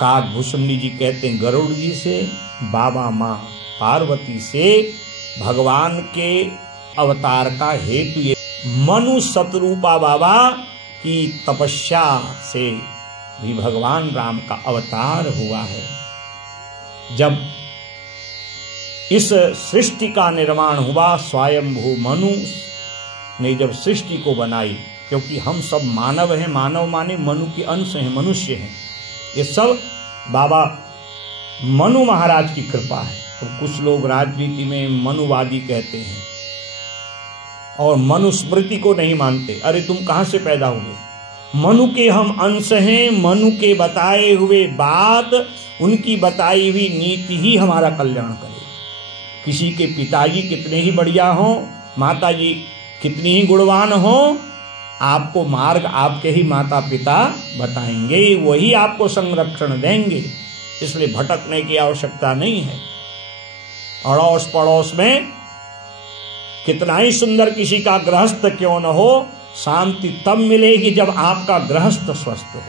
काकभूषणी जी कहते हैं गरुड़ जी से, बाबा माँ पार्वती से भगवान के अवतार का हेतु ये मनु शतरूपा बाबा की तपस्या से भी भगवान राम का अवतार हुआ है। जब इस सृष्टि का निर्माण हुआ, स्वयंभू मनु ने जब सृष्टि को बनाई, क्योंकि हम सब मानव हैं, मानव माने मनु के अंश हैं, मनुष्य हैं, ये सब बाबा मनु महाराज की कृपा है। तो कुछ लोग राजनीति में मनुवादी कहते हैं और मनुस्मृति को नहीं मानते। अरे तुम कहां से पैदा हुए? मनु के हम अंश हैं। मनु के बताए हुए बात, उनकी बताई हुई नीति ही हमारा कल्याण करे। किसी के पिताजी कितने ही बढ़िया हों, माताजी कितनी ही गुणवान हों, आपको मार्ग आपके ही माता पिता बताएंगे, वही आपको संरक्षण देंगे। इसलिए भटकने की आवश्यकता नहीं है। अड़ोस पड़ोस में कितना ही सुंदर किसी का गृहस्थ क्यों न हो, शांति तब मिलेगी जब आपका गृहस्थ स्वस्थ हो।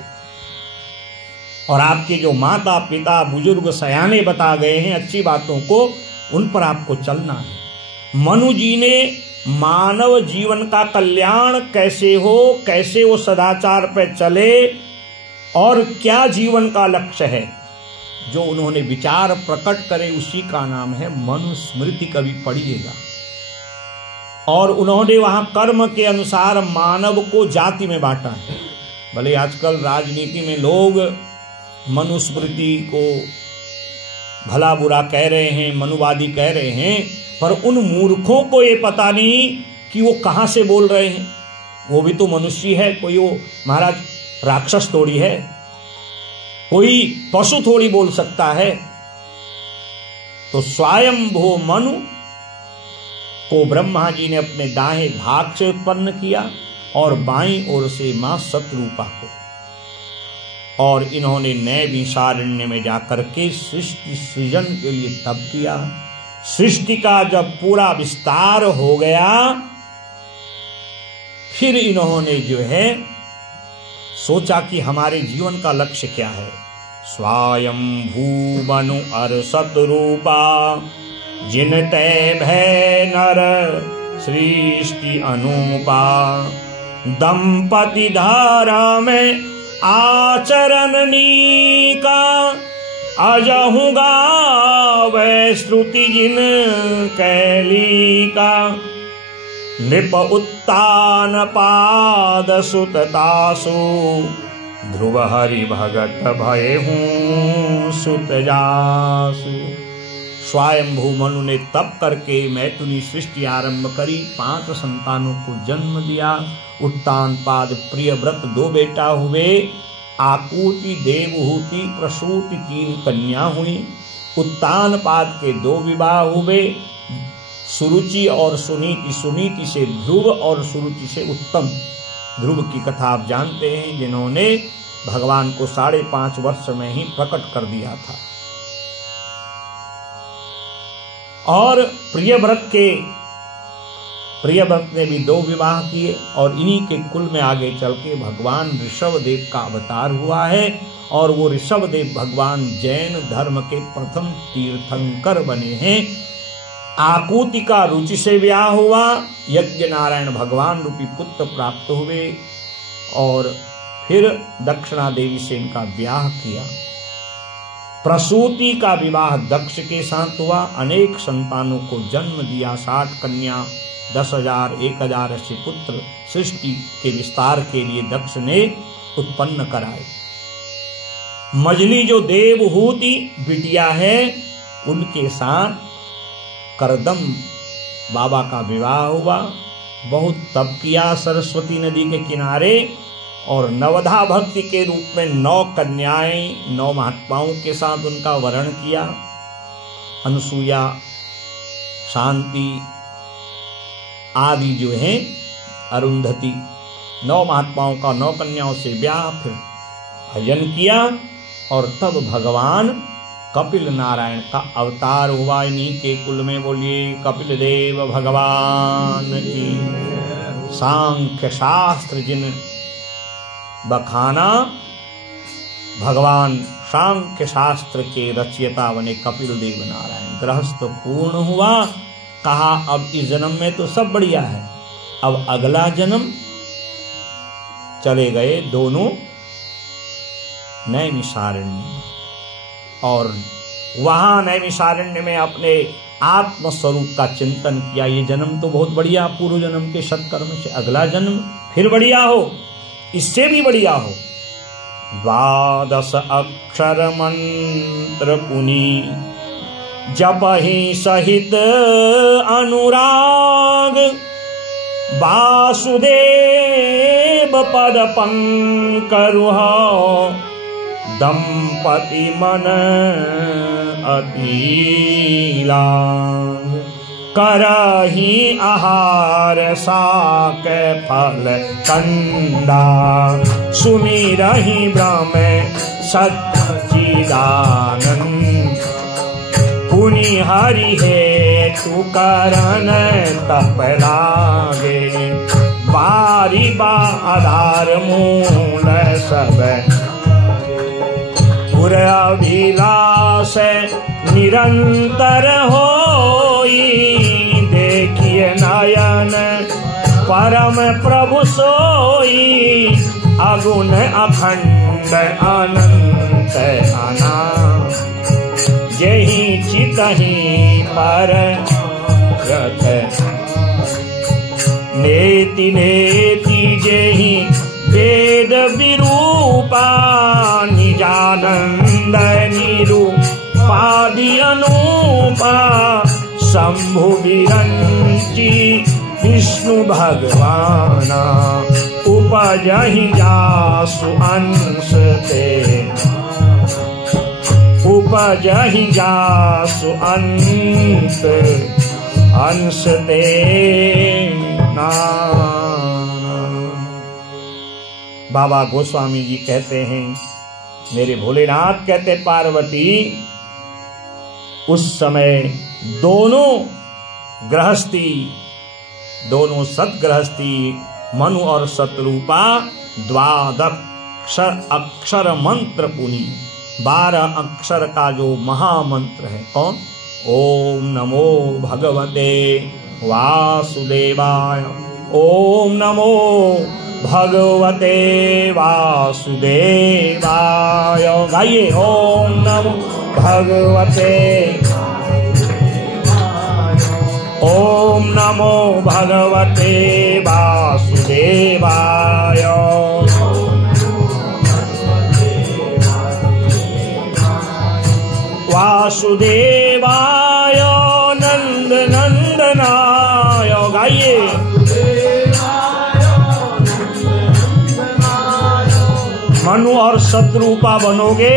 और आपके जो माता पिता बुजुर्ग सयाने बता गए हैं अच्छी बातों को, उन पर आपको चलना है। मनु जी ने मानव जीवन का कल्याण कैसे हो, कैसे वो सदाचार पे चले और क्या जीवन का लक्ष्य है, जो उन्होंने विचार प्रकट करे, उसी का नाम है मनुस्मृति। कभी पढ़िएगा। और उन्होंने वहां कर्म के अनुसार मानव को जाति में बांटा है। भले आजकल राजनीति में लोग मनुस्मृति को भला बुरा कह रहे हैं, मनुवादी कह रहे हैं, पर उन मूर्खों को ये पता नहीं कि वो कहां से बोल रहे हैं। वो भी तो मनुष्य है, कोई वो महाराज राक्षस थोड़ी है, कोई पशु थोड़ी बोल सकता है। तो स्वयंभू मनु को ब्रह्मा जी ने अपने दाहिने भाग से उत्पन्न किया और बाईं ओर से मां शतरूपा को। और इन्होंने नैमिषारण्य में जाकर के सृष्टि सृजन के लिए तप किया। सृष्टि का जब पूरा विस्तार हो गया, फिर इन्होंने जो है सोचा कि हमारे जीवन का लक्ष्य क्या है। स्वयंभू मनु अर शतरूपा जिनते भय नर सृष्टि अनुपा। दंपति धारा में आचरण नीका अजहु गावै श्रुति जिन कैलिका। नृप उत्तान पाद सुततासु ध्रुव हरि भगत भयहूँ सुत जासु। स्वयंभू मनु ने तप करके मैथुनी सृष्टि आरंभ करी, 5 संतानों को जन्म दिया। उत्तान पाद प्रियव्रत 2 बेटा हुए, आकुति देवहूति प्रसूति 3 कन्या हुई। उत्तान पाद के 2 विवाह हुए, सुरुचि और सुनीति, सुनीति से ध्रुव और सुरुचि से उत्तम। ध्रुव की कथा आप जानते हैं, जिन्होंने भगवान को 5.5 वर्ष में ही प्रकट कर दिया था। और प्रियव्रत ने भी 2 विवाह किए और इन्हीं के कुल में आगे चल के भगवान ऋषभदेव का अवतार हुआ है। और वो ऋषभदेव भगवान जैन धर्म के प्रथम तीर्थंकर बने हैं। आकुति का रुचि से ब्याह हुआ, यज्ञ नारायण भगवान रूपी पुत्र प्राप्त हुए और फिर दक्षिणा देवी से इनका ब्याह किया। प्रसूति का विवाह दक्ष के साथ हुआ, अनेक संतानों को जन्म दिया। 60 कन्या 10,000 1,000 ऐसे पुत्र सृष्टि के विस्तार के लिए दक्ष ने उत्पन्न कराए। मजली जो देवहूति बिटिया है, उनके साथ करदम बाबा का विवाह हुआ। बहुत तप किया सरस्वती नदी के किनारे और नवधा भक्ति के रूप में 9 कन्याएं 9 महात्माओं के साथ उनका वरण किया। अनुसुईया, शांति आदि जो हैं, अरुंधति, 9 महात्माओं का 9 कन्याओं से ब्याह, फिर भजन किया और तब भगवान कपिल नारायण का अवतार हुआ। इन्हीं के कुल में बोलिए कपिल देव भगवान की। सांख्य शास्त्र जिन बखाना भगवान सांख्य शास्त्र के रचयिता बने कपिल देव नारायण। गृहस्थ पूर्ण हुआ, कहा अब इस जन्म में तो सब बढ़िया है, अब अगला जन्म। चले गए दोनों नैमिषारण्य, और वहां नैमिषारण्य में अपने आत्म स्वरूप का चिंतन किया। ये जन्म तो बहुत बढ़िया, पूर्व जन्म के सत्कर्म से अगला जन्म फिर बढ़िया हो, इससे भी बढ़िया हो। 12 अक्षर मंत्र पुनि जपहि सहित अनुराग, वासुदेव पद पंकरुह दंपति मन अति लाग। करहि आहार साक फल कंदा, सुमिरहि ब्रह्म सच्चिदानंद। पुनि हरि हेतु करन तप लागे, बारी बा आधार मूल सब। पुर अभिलाष निरंतर होई, देखिए नयन परम प्रभु सोई। अगुण अखंड अनंत अनाथ, जेहि चितहि पर रथ। नेति नेति जेहि वेद विरूपा, निजानंद निरूपादि अनूपा। शंभु विरंची विष्णु भगवाना, उपजहि जासु अंश ते। उपजहि जासु अंश ते बाबा गोस्वामी जी कहते हैं, मेरे भोलेनाथ कहते पार्वती, उस समय दोनों गृहस्थी, दोनों सतगृहस्थी मनु और शत्रुपा 12 अक्षर मंत्र पुनि, 12 अक्षर का जो महामंत्र है, कौन? ओम नमो भगवते वासुदेवाय, ओम नमो भगवते वासुदेवाय। गाइए, ओम नमो भगवते, ओम नमो भगवते वासुदेवाय। वासुदेवाय नंद नंदनाय। गाइए, मनु और शत्रुपा बनोगे,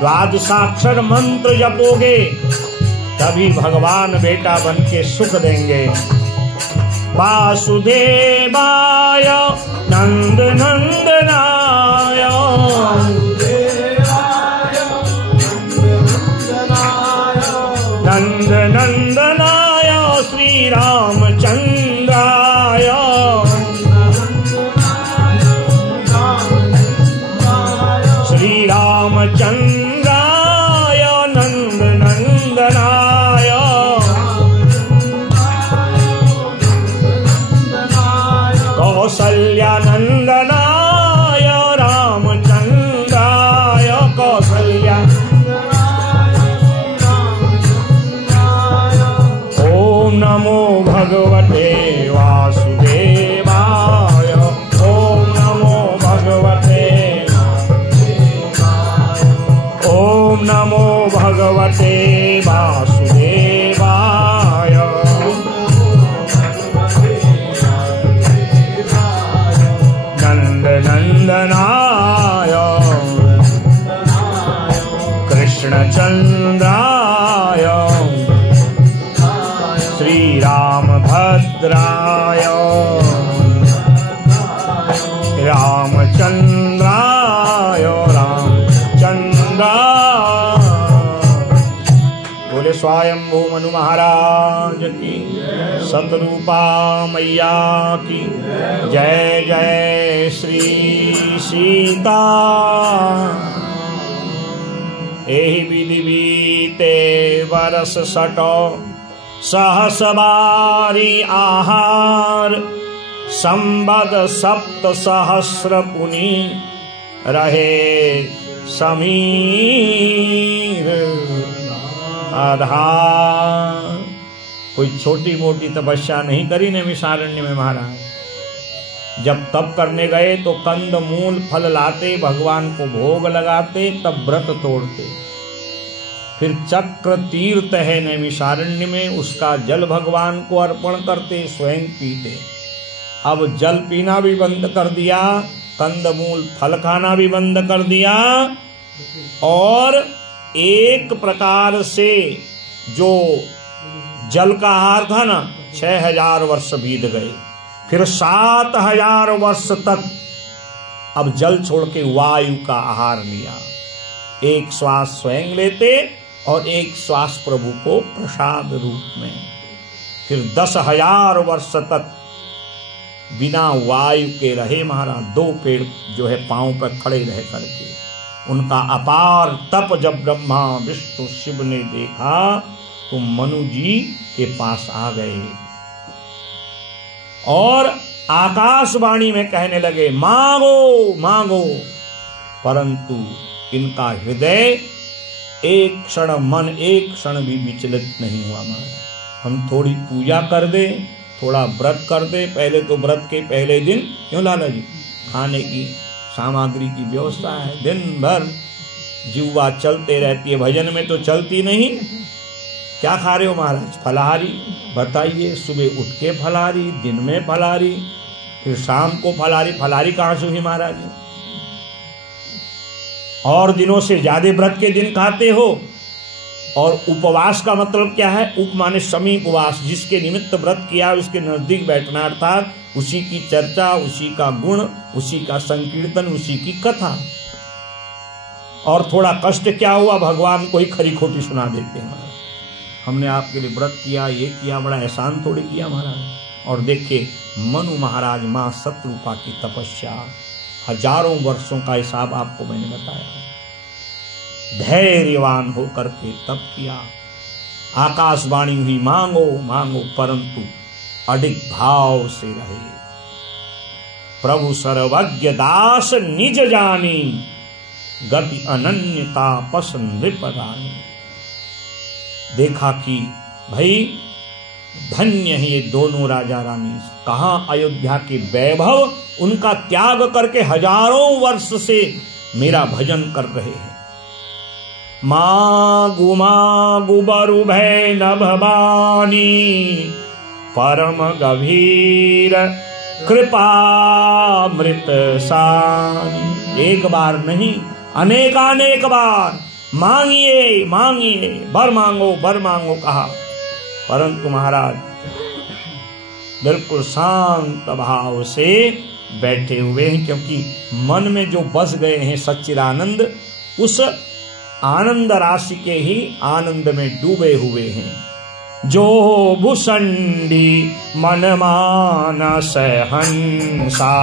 12 मंत्र जपोगे, तभी भगवान बेटा बन के सुख देंगे। वासुदेवाय नंद नंदनाय, नंद नंदनाय श्री रामचंद्राय। श्री रामचंद्राय नंद नंदनाय। कौसल्यानंदनाय रामचंद्राय। कौसल्या। ओम नमो भगवते वासुदेवाय। ओम नमो भगवते, ओम नमो भगवते वासुदेवाय। नंद नंदनाय कृष्णचंद्राय श्री रामभद्राय रामचंद्राय रामचंद्राय। बोले स्वयंभू मनु महाराज की, सतरूपा मैया की जय। जय श्री सीता एहि विधि बीते वर्ष सटो सहस बारी आहार संबद सप्त सहस्र पुनि रहे समीर आधार। कोई छोटी मोटी तपस्या नहीं करी नैमिषारण्य में महाराज। जब तप करने गए तो कंद मूल फल लाते, भगवान को भोग लगाते, तब व्रत तोड़ते। फिर चक्र तीर्थ है नैमिषारण्य में, उसका जल भगवान को अर्पण करते, स्वयं पीते। अब जल पीना भी बंद कर दिया, कंदमूल फल खाना भी बंद कर दिया, और एक प्रकार से जो जल का आहार था ना, 6000 वर्ष बीत गए। फिर 7000 वर्ष तक अब जल छोड़ के वायु का आहार लिया। एक श्वास स्वयं लेते और एक श्वास प्रभु को प्रसाद रूप में। फिर 10,000 वर्ष तक बिना वायु के रहे महाराज। 2 पेड़ जो है पांव पर खड़े रह करके। उनका अपार तप जब ब्रह्मा विष्णु शिव ने देखा तो मनु जी के पास आ गए और आकाशवाणी में कहने लगे, मांगो मांगो। परंतु इनका हृदय एक क्षण, मन एक क्षण भी विचलित नहीं हुआ। महाराज हम थोड़ी पूजा कर दे, थोड़ा व्रत कर दे। पहले तो व्रत के पहले दिन क्यों लाला जी खाने की सामग्री की व्यवस्था है, दिन भर जीवा चलते रहती है, भजन में तो चलती नहीं। क्या खा रहे हो महाराज? फलाहारी। बताइए, सुबह उठ के फलाहारी, दिन में फलाहारी, फिर शाम को फलाहारी। फलाहारी कहाँ से हुई महाराज? और दिनों से ज्यादा व्रत के दिन खाते हो। और उपवास का मतलब क्या है? उप माने समीप उपवास, जिसके निमित्त व्रत किया उसके नजदीक बैठना, अर्थात उसी की चर्चा, उसी का गुण, उसी का संकीर्तन, उसी की कथा। और थोड़ा कष्ट क्या हुआ, भगवान को ही खरी खोटी सुना देते हैं। हमने आपके लिए व्रत किया, ये किया, बड़ा एहसान थोड़ी किया महाराज। और देखिए मनु महाराज मां शत्रुपा की तपस्या, हजारों वर्षों का हिसाब आपको मैंने बताया। धैर्यवान होकर के तप किया। आकाशवाणी हुई, मांगो मांगो, परंतु अडिग भाव से रहे। प्रभु सर्वज्ञ दास निज जानी, गति अनन्यता पस नृपरानी। देखा कि भाई धन्य है ये दोनों राजा रानी। कहां अयोध्या के वैभव, उनका त्याग करके हजारों वर्ष से मेरा भजन कर रहे हैं। मागु मागु बरु भय न भवानी, परम गभीर कृपामृत सानी। एक बार नहीं, अनेकानेक बार मांगिए मांगिए, बर मांगो कहा। परंतु महाराज बिल्कुल शांत भाव से बैठे हुए हैं, क्योंकि मन में जो बस गए हैं सच्चिदानंद, उस आनंद राशि के ही आनंद में डूबे हुए हैं। जो भुसंडी मन मानस हंसा,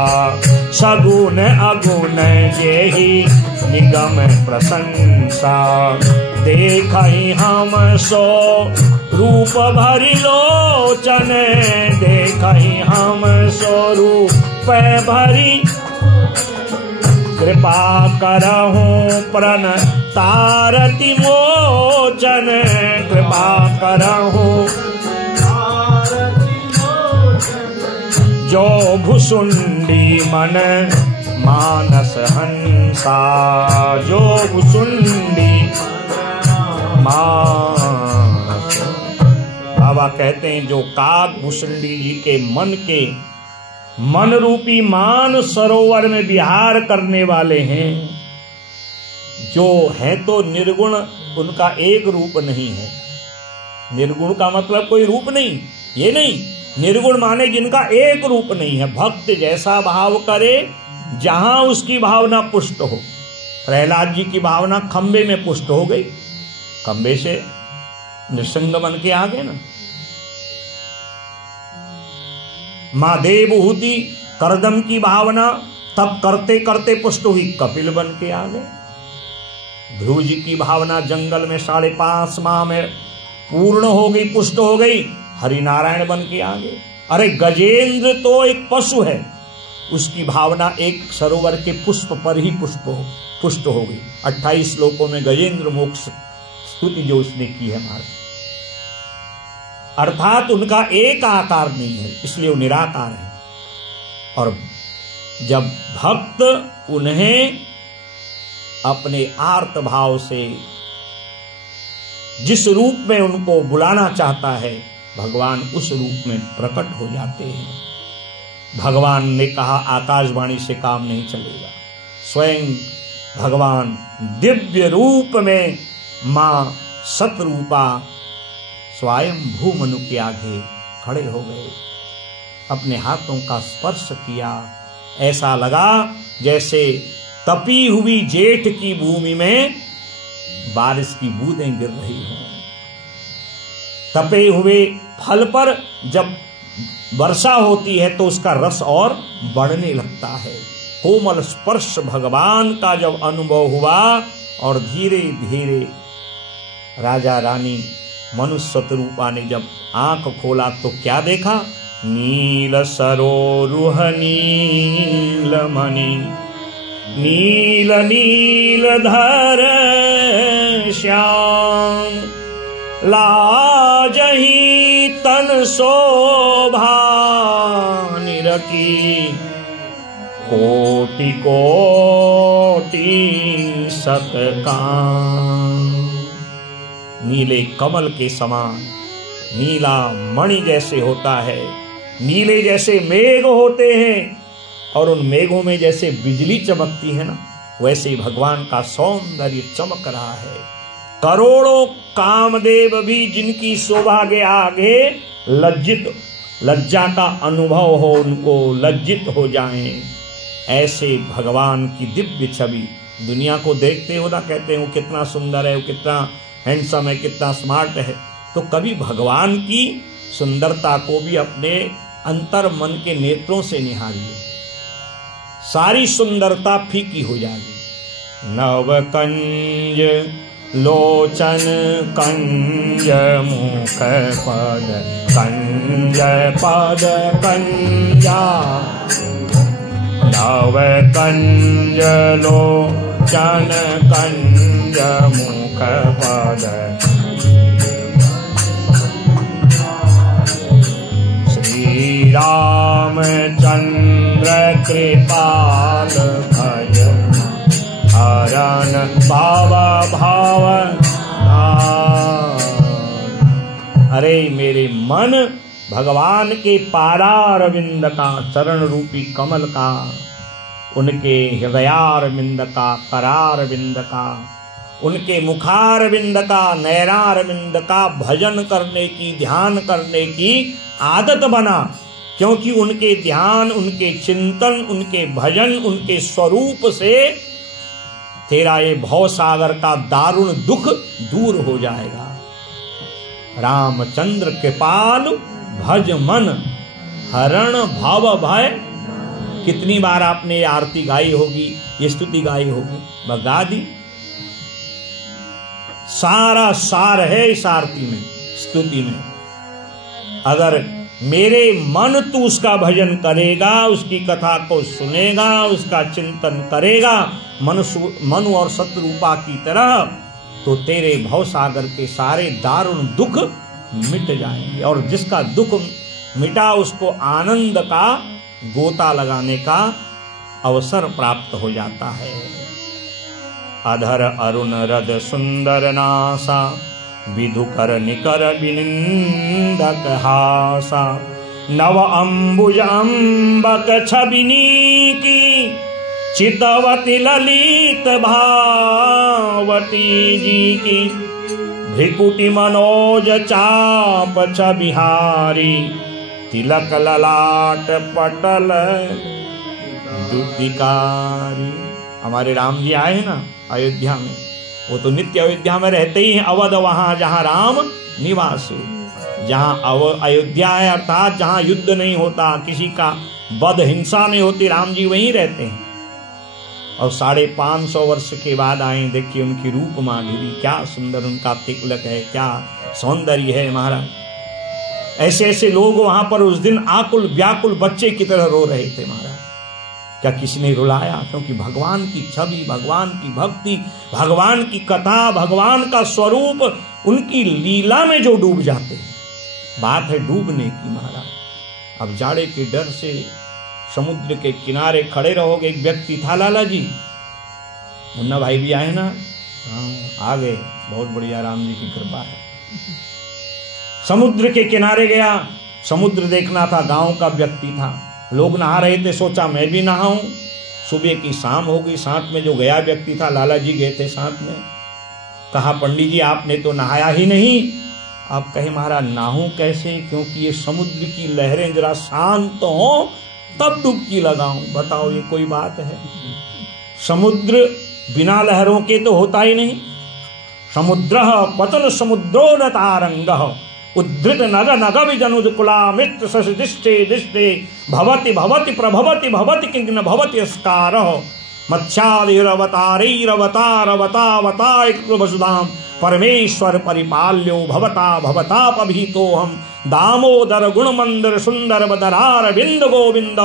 सगुन अगुण जेहि निगम प्रशंसा। देखहि हम सो रूप भरि लोचन, देखहि हम सो रूप भरि। कृपा करहूं प्रण तारति मोचन, कृपा करहूं जो भुसुंडी मन मानस हंसा। जो भुसुंडी मानस, बाबा कहते हैं जो काग भुसुंडी जी के मन रूपी मान सरोवर में विहार करने वाले हैं, जो हैं तो निर्गुण, उनका एक रूप नहीं है। निर्गुण का मतलब कोई रूप नहीं, ये नहीं। निर्गुण माने जिनका एक रूप नहीं है। भक्त जैसा भाव करे, जहां उसकी भावना पुष्ट हो। प्रहलाद जी की भावना खंबे में पुष्ट हो गई, खंबे से निसंग बन के आ गए ना। माँ देवहूति करदम की भावना तब करते करते पुष्ट हुई, कपिल बन के आ गए। ध्रुव जी की भावना जंगल में 5.5 माह में पूर्ण हो गई, पुष्ट हो गई, हरिनारायण बन के आ गए। अरे गजेंद्र तो एक पशु है, उसकी भावना एक सरोवर के पुष्प पर ही पुष्ट हो गई। 28 श्लोकों में गजेंद्र मोक्ष स्तुति जो उसने की है महाराज, अर्थात उनका एक आकार नहीं है, इसलिए वो निराकार है। और जब भक्त उन्हें अपने आर्त भाव से जिस रूप में उनको बुलाना चाहता है, भगवान उस रूप में प्रकट हो जाते हैं। भगवान ने कहा आकाशवाणी से काम नहीं चलेगा, स्वयं भगवान दिव्य रूप में मां सतरूपा स्वयं भूमनु के आगे खड़े हो गए, अपने हाथों का स्पर्श किया। ऐसा लगा जैसे तपी हुई जेठ की भूमि में बारिश की बूंदें गिर रही हों। तपे हुए फल पर जब वर्षा होती है तो उसका रस और बढ़ने लगता है। कोमल स्पर्श भगवान का जब अनुभव हुआ और धीरे धीरे राजा रानी मनुष्य स्वरूपा ने जब आंख खोला तो क्या देखा? नील सरोरुह नील मणि नील नील धर श्याम लाजही तन शोभा निरखी कोटि कोटि सतकाम। नीले कमल के समान नीला मणि जैसे होता है, नीले जैसे मेघ होते हैं और उन मेघों में जैसे बिजली चमकती है ना, वैसे भगवान का सौंदर्य चमक रहा है। करोड़ों कामदेव भी जिनकी शोभा के आगे लज्जा का अनुभव हो, उनको लज्जित हो जाएं, ऐसे भगवान की दिव्य छवि दुनिया को देखते हो ना, कहते हो कितना सुंदर है, वो कितना हैंडसम है, कितना स्मार्ट है। तो कभी भगवान की सुंदरता को भी अपने अंतर मन के नेत्रों से निहारिए, सारी सुंदरता फीकी हो जाएगी। नव कंज लोचन कंज मुख पद कंज पद कंजा नव कंज लोचन कंज मुख पद श्री रामचंद्र कृपाल भज हरण बाबा भाव। अरे मेरे मन भगवान के पादारविंद का, चरण रूपी कमल का, उनके हृदयारविंद का, करारविंद का, उनके मुखारविंद का, नयनारविंद का भजन करने की, ध्यान करने की आदत बना। क्योंकि उनके ध्यान, उनके चिंतन, उनके भजन, उनके स्वरूप से तेरा ये भव सागर का दारुण दुख दूर हो जाएगा। रामचंद्र कृपाल भज मन हरण भव भय। कितनी बार आपने ये आरती गाई होगी, ये स्तुति गाई होगी, बगा दी। सारा सार है इस आरती में, स्तुति में। अगर मेरे मन तू उसका भजन करेगा, उसकी कथा को सुनेगा, उसका चिंतन करेगा मनु और सतरूपा की तरह, तो तेरे भवसागर के सारे दारुण दुख मिट जाएंगे। और जिसका दुख मिटा उसको आनंद का गोता लगाने का अवसर प्राप्त हो जाता है। अधर अरुण रद सुंदर नासा विधुकर निकर विनिंदक हासा नव अंबुज अंबक छबिनी की चितवती ललित भावती जी की भ्रिकुटी मनोज चाप छबिहारी तिलक ललाट पटल दुतिकारी। हमारे राम जी आए हैं ना अयोध्या में, वो तो नित्य अयोध्या में रहते ही हैं, अवध वहां जहां राम निवास। जहां अयोध्या है, अर्थात जहां युद्ध नहीं होता, किसी का वध हिंसा नहीं होती, राम जी वहीं रहते हैं। और 550 वर्ष के बाद आए, देखिए उनकी रूप माधुरी, क्या सुंदर उनका तिलक है, क्या सौंदर्य है महाराज। ऐसे ऐसे लोग वहां पर उस दिन आकुल व्याकुल बच्चे की तरह रो रहे थे महाराज। क्या किसी ने रुलाया? क्योंकि भगवान की छवि, भगवान की भक्ति, भगवान की कथा, भगवान का स्वरूप उनकी लीला में जो डूब जाते हैं, बात है डूबने की महाराज। अब जाड़े के डर से समुद्र के किनारे खड़े रहोगे। एक व्यक्ति था, लाला जी, मुन्ना भाई भी आए ना, हाँ आ गए, बहुत बढ़िया, राम जी की कृपा है। समुद्र के किनारे गया, समुद्र देखना था, गांव का व्यक्ति था, लोग नहा रहे थे, सोचा मैं भी नहाऊं। सुबह की शाम हो गई, साथ में जो गया व्यक्ति था, लाला जी गए थे साथ में। कहा पंडित जी आपने तो नहाया ही नहीं। आप कहे महाराज नहाऊं कैसे, क्योंकि ये समुद्र की लहरें जरा शांत हो तब डुबकी लगाऊं। बताओ ये कोई बात है? समुद्र बिना लहरों के तो होता ही नहीं। समुद्र पतन समुद्रो न तारंगः उद्धृत नग नग विजनुकुला मित्र सदिष्टे दिष्टे भवति भवति प्रभवति भवति किंग्न भवति स्कारः मत्स्यादिरवतारैरवतारवतावताय वसुधाम परमेश्वर परिपाल्यो भवता भवतापभीतोऽहम् दामोदर गुणमंदर सुंदर बदरार बिंद गोविंद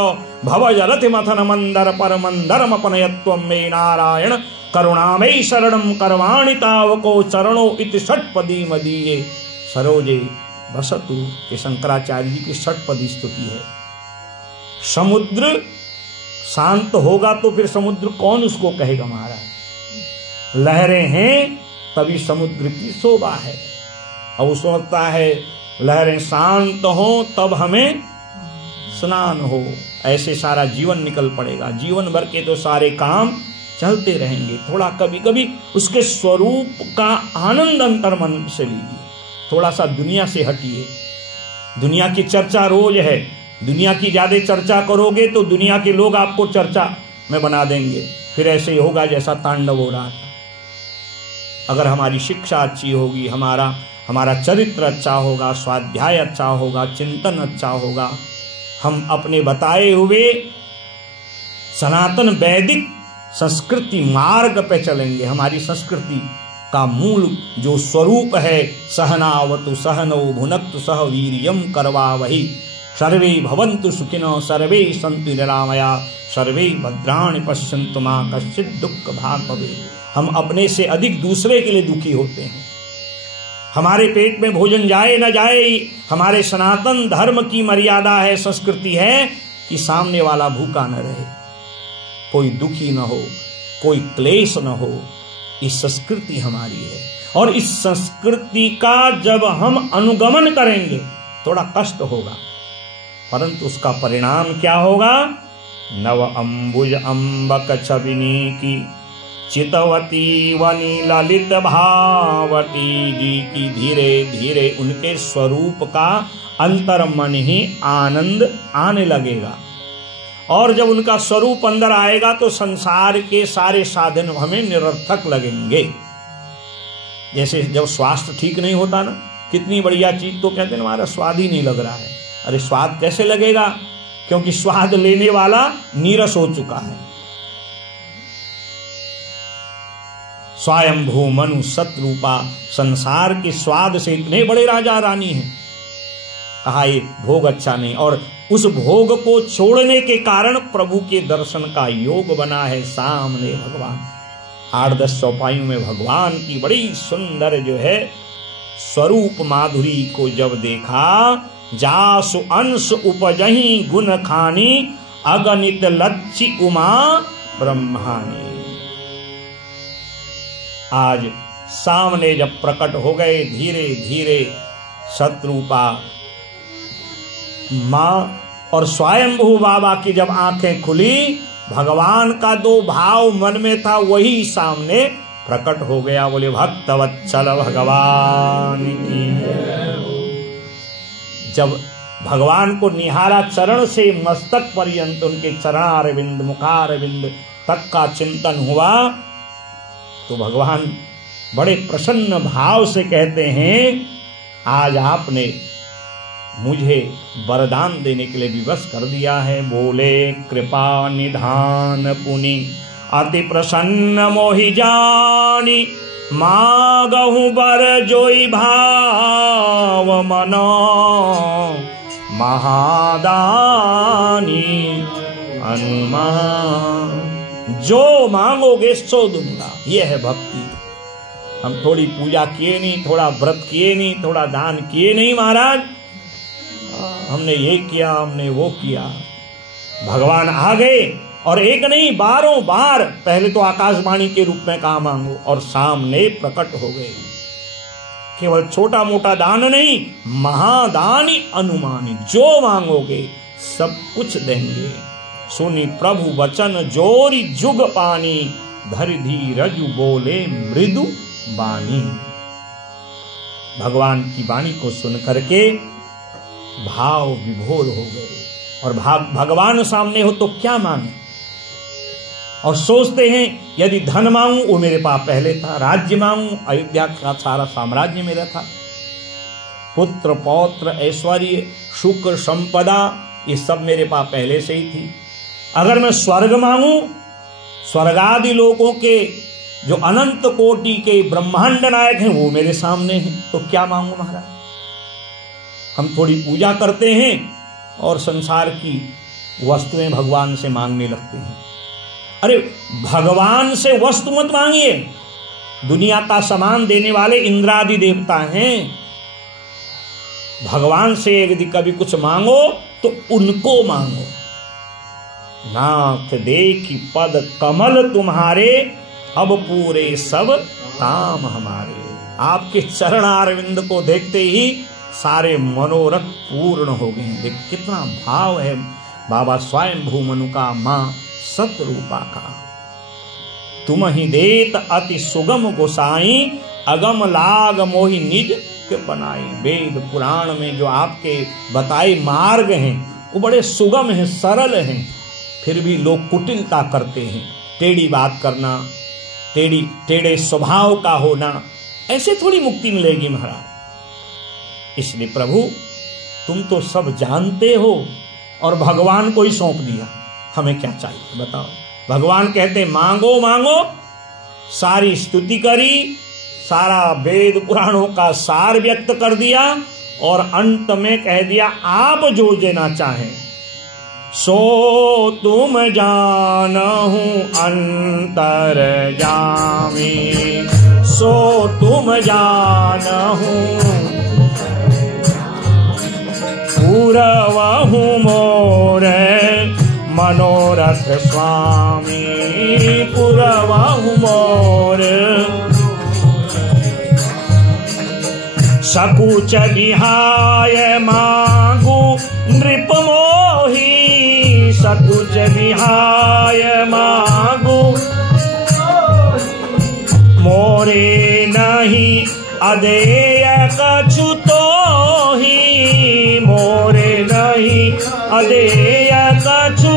भवजलति मथन मंदर परमंदरमपनयत्वं मे नारायण करुणामयी शरणं करवाणि तावको चरणो इति षट्पदी मदीये सरोजे बसतु। के शंकराचार्य जी की षट्पदी स्तुति है। समुद्र शांत होगा तो फिर समुद्र कौन उसको कहेगा महाराज? लहरें हैं तभी समुद्र की शोभा है। और वो सोचता है लहरें शांत हो तब हमें स्नान हो, ऐसे सारा जीवन निकल पड़ेगा। जीवन भर के तो सारे काम चलते रहेंगे। थोड़ा कभी कभी उसके स्वरूप का आनंद अंतर्मन से लीजिए, थोड़ा सा दुनिया से हटिए। दुनिया की चर्चा रोज है, दुनिया की ज्यादा चर्चा करोगे तो दुनिया के लोग आपको चर्चा में बना देंगे, फिर ऐसे ही होगा जैसा तांडव हो रहा था। अगर हमारी शिक्षा अच्छी होगी, हमारा चरित्र अच्छा होगा, स्वाध्याय अच्छा होगा, चिंतन अच्छा होगा, हम अपने बताए हुए सनातन वैदिक संस्कृति मार्ग पे चलेंगे। हमारी संस्कृति का मूल जो स्वरूप है, सहनावतु सहनौ भुनक्तु सह वीर्यं करवावहि सर्वे भवन्तु सुखिनः सर्वे सन्तु निरामया सर्वे भद्राणि पश्यन्तु मा कश्चित् दुःख भाग् भवेत्। हम अपने से अधिक दूसरे के लिए दुखी होते हैं। हमारे पेट में भोजन जाए न जाए, हमारे सनातन धर्म की मर्यादा है, संस्कृति है कि सामने वाला भूखा न रहे, कोई दुखी न हो, कोई क्लेश न हो। इस संस्कृति हमारी है और इस संस्कृति का जब हम अनुगमन करेंगे थोड़ा कष्ट होगा, परंतु उसका परिणाम क्या होगा? नव अंबुज अंबक छबिनी की चितवती वनी ललित भावती जी की धीरे धीरे उनके स्वरूप का अंतर्मन ही आनंद आने लगेगा। और जब उनका स्वरूप अंदर आएगा तो संसार के सारे साधन हमें निरर्थक लगेंगे। जैसे जब स्वास्थ्य ठीक नहीं होता ना, कितनी बढ़िया चीज तो कहते हैं हमारा स्वाद ही नहीं लग रहा है। अरे स्वाद कैसे लगेगा? क्योंकि स्वाद लेने वाला नीरस हो चुका है। स्वयंभू मनु सतरूपा, संसार के स्वाद से इतने बड़े राजा रानी हैं, कहा ये भोग अच्छा नहीं। और उस भोग को छोड़ने के कारण प्रभु के दर्शन का योग बना है सामने भगवान। 8-10 चौपाइयों में भगवान की बड़ी सुंदर जो है स्वरूप माधुरी को जब देखा, जासु अंश उपजही गुण खानी अगणित लच्छी उमा ब्रह्मानी। आज सामने जब प्रकट हो गए धीरे धीरे सतरूपा माँ और स्वयंभू बाबा की जब आंखें खुली, भगवान का दो भाव मन में था वही सामने प्रकट हो गया। बोले भक्तवत्सल भगवान की। जब भगवान को निहारा, चरण से मस्तक पर्यंत उनके चरणारविंद मुखारविंद तक का चिंतन हुआ, तो भगवान बड़े प्रसन्न भाव से कहते हैं, आज आपने मुझे वरदान देने के लिए विवश कर दिया है। बोले कृपा निधान पुनि अति प्रसन्न मोहि जानी, मागहु बर जोई भाव मनो महादानी अनुमान। जो मांगोगे सो दूंगा, यह है भक्ति। हम थोड़ी पूजा किए नहीं, थोड़ा व्रत किए नहीं, थोड़ा दान किए नहीं महाराज, हमने ये किया, हमने वो किया। भगवान आ गए और एक नहीं बारों बार, पहले तो आकाशवाणी के रूप में कहा मांगो और सामने प्रकट हो गए। केवल छोटा मोटा दान नहीं, महादानी अनुमानी, जो मांगोगे सब कुछ देंगे। सुनी प्रभु वचन जोरी जुग पानी, धरि धीरज बोले मृदु बानी। भगवान की वाणी को सुन करके भाव विभोर हो गए और भगवान सामने हो तो क्या मांगे। और सोचते हैं यदि धन मांगू वो मेरे पास पहले था, राज्य मांगू अयोध्या का सारा साम्राज्य मेरा था, पुत्र पौत्र ऐश्वर्य शुक्र संपदा ये सब मेरे पास पहले से ही थी। अगर मैं स्वर्ग मांगू, स्वर्गादि लोगों के जो अनंत कोटि के ब्रह्मांड नायक हैं वो मेरे सामने हैं, तो क्या मांगू महाराज। हम थोड़ी पूजा करते हैं और संसार की वस्तुएं भगवान से मांगने लगते हैं। अरे भगवान से वस्तु मत मांगिए, दुनिया का सामान देने वाले इंद्रादि देवता हैं। भगवान से यदि कभी कुछ मांगो तो उनको मांगो। नाथ देखी पद कमल तुम्हारे, अब पूरे सब काम हमारे। आपके चरण अरविंद को देखते ही सारे मनोरथ पूर्ण हो गए। देख कितना भाव है बाबा स्वयंभू मनु का, मां सतरूपा का। तुम ही देत अति सुगम गोसाई, अगम लाग मोहि निज के बनाई। वेद पुराण में जो आपके बताए मार्ग हैं वो बड़े सुगम हैं, सरल हैं, फिर भी लोग कुटिलता करते हैं। टेढ़ी बात करना, टेढ़े स्वभाव का होना, ऐसे थोड़ी मुक्ति मिलेगी महाराज। इसलिए प्रभु तुम तो सब जानते हो और भगवान को ही सौंप दिया, हमें क्या चाहिए बताओ। भगवान कहते मांगो मांगो, सारी स्तुति करी, सारा वेद पुराणों का सार व्यक्त कर दिया और अंत में कह दिया आप जो देना चाहें सो तुम जानहु अंतरजामी, सो तुम जानहु पूरवहु मोर मनोरथ स्वामी, पूरवहु मोर सकुच विहाय मांगू नृप मोही, सकुच विहाय मांगू मोरे नहीं अदेय कछु तोहि, मोरे नहीं अदेय कछु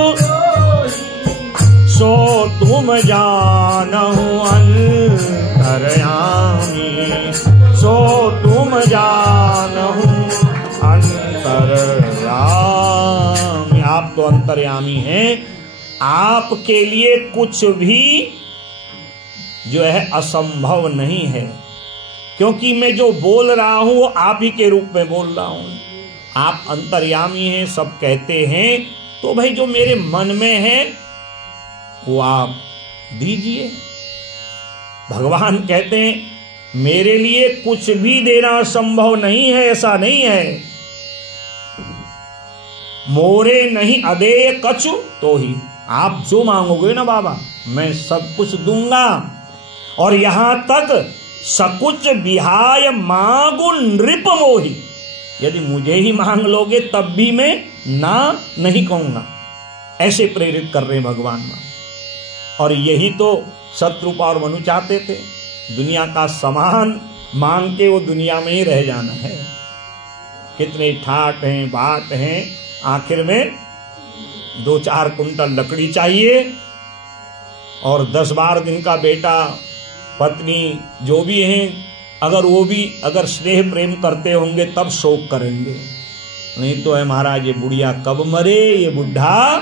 सो तुम जानहु अंतरयामी, सो तुम जानहु अंतरयामी। आप तो अंतर्यामी हैं, आपके लिए कुछ भी जो है असंभव नहीं है, क्योंकि मैं जो बोल रहा हूं वो आप ही के रूप में बोल रहा हूं। आप अंतर्यामी हैं, सब कहते हैं, तो भाई जो मेरे मन में है वो आप दीजिए। भगवान कहते हैं मेरे लिए कुछ भी देना संभव नहीं है, ऐसा नहीं है। मोरे नहीं अदेय कछु तो ही, आप जो मांगोगे ना बाबा मैं सब कुछ दूंगा। और यहां तक सकुच विहाय मांगू नृप मोही, यदि मुझे ही मांग लोगे तब भी मैं ना नहीं कहूंगा। ऐसे प्रेरित कर रहे भगवान। और यही तो शत्रुपा और मनु चाहते थे, दुनिया का सामान मांग के वो दुनिया में ही रह जाना है। कितने ठाट हैं, बाट हैं, आखिर में 2-4 कुंटल लकड़ी चाहिए और 10-12 दिन का बेटा पत्नी जो भी हैं, अगर वो भी अगर स्नेह प्रेम करते होंगे तब शोक करेंगे। नहीं तो है महाराज ये बुढ़िया कब मरे, ये बुढ़ा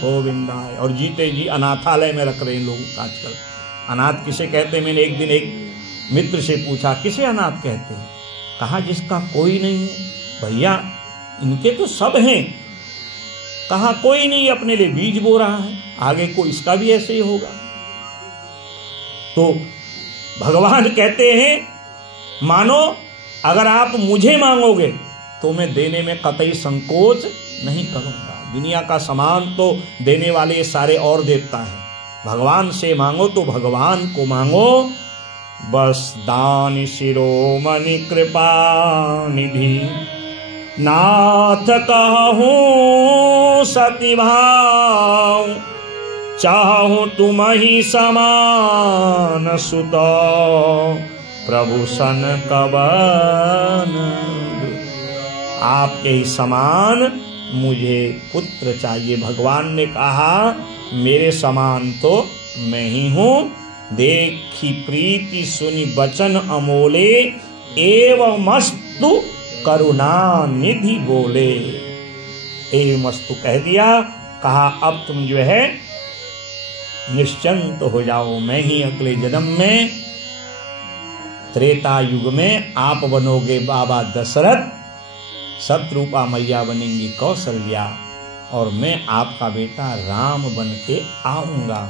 गोविंदा है। और जीते जी अनाथालय में रख रहे हैं लोग आजकल। अनाथ किसे कहते हैं? मैंने एक दिन एक मित्र से पूछा किसे अनाथ कहते हैं? कहा जिसका कोई नहीं है। भैया इनके तो सब हैं। कहा कोई नहीं अपने लिए बीज बो रहा है, आगे को इसका भी ऐसे ही होगा। तो भगवान कहते हैं मानो अगर आप मुझे मांगोगे तो मैं देने में कतई संकोच नहीं करूंगा। दुनिया का सामान तो देने वाले सारे और देवता हैं, भगवान से मांगो तो भगवान को मांगो। बस दान शिरोमणि कृपा निधि नाथ कहूँ सति भाव, चाहूं तुम ही समान सुत प्रभु सन कवन। आपके ही समान मुझे पुत्र चाहिए। भगवान ने कहा मेरे समान तो मैं ही हूं। देखी प्रीति सुनी बचन अमोले, एवं मस्तु करुणा निधि बोले। एवं मस्तु कह दिया, कहा अब तुम जो है निश्चिंत हो जाओ, मैं ही अगले जन्म में त्रेता युग में आप बनोगे बाबा दशरथ, सतरूपा मैया बनेंगी कौशल्या, और मैं आपका बेटा राम बन के आऊंगा।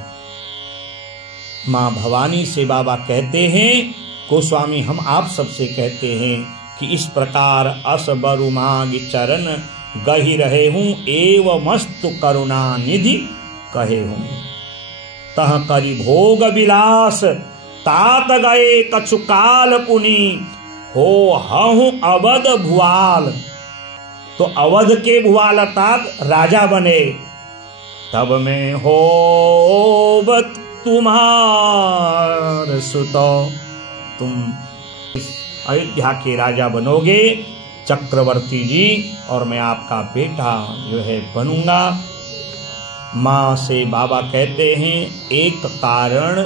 मां भवानी से बाबा कहते हैं, गोस्वामी हम आप सबसे कहते हैं कि इस प्रकार अस बरु मांग चरण गही रहे हूं, एवं मस्तु करुणा निधि कहे हूं। तह करी भोग विलास तात गए कछु काल पुनि, हो हूं अवध भुआल। तो अवध के भुआल अर्थात राजा बने। तब मैं होवत तुम्हार सुतो, तुम अयोध्या के राजा बनोगे चक्रवर्ती जी, और मैं आपका बेटा जो है बनूंगा। माँ से बाबा कहते हैं एक कारण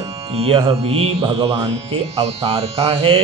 यह भी भगवान के अवतार का है।